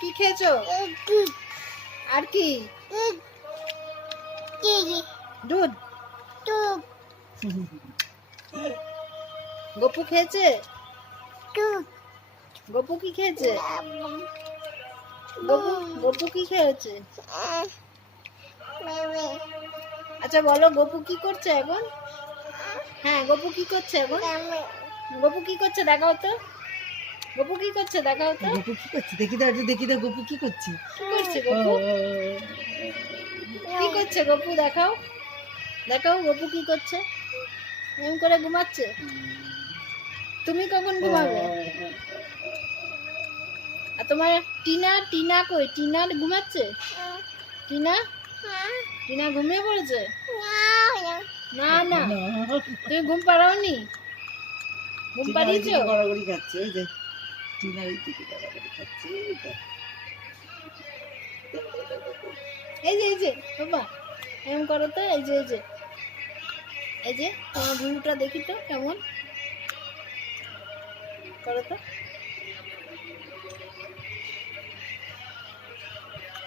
কি খেয়েছো? আর কি? দুধ। গপু খেয়েছে? গপু কি খেয়েছে? গপু কি খেয়েছে? আচ্ছা বলো, গপু কি করছে এখন? হ্যাঁ, গপু কি করছে এখন? গপু কি করছে দেখাও তো। গপু কি করছে দেখাও তো। গপু কি করছে দেখি দাও, দেখি দাও গপু কি করছে। কি করছে গপু? কি করছে গপু দেখাও। দেখাও গপু কি করছে। এমন করে ঘুমাচ্ছে। তুমি কখন ঘুমাবে? আর তোমার টিনা কই? টিনা ঘুমাচ্ছে? টিনা ঘুমিয়ে পড়েছে? না না, তুমি ঘুম পাড়াওনি? ঘুম পাড়িয়েছো? গড়াগড়ি খাচ্ছে, ওই যে টিনা ওই দিকে গড়াগড়ি খাচ্ছে। এই যে বাবা, এমন করো তো। এই যে তোমার ভুরুটা দেখি তো কেমন করো তো।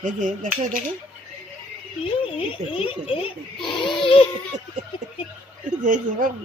এই যে দেখো দেখো, এই যে বাবু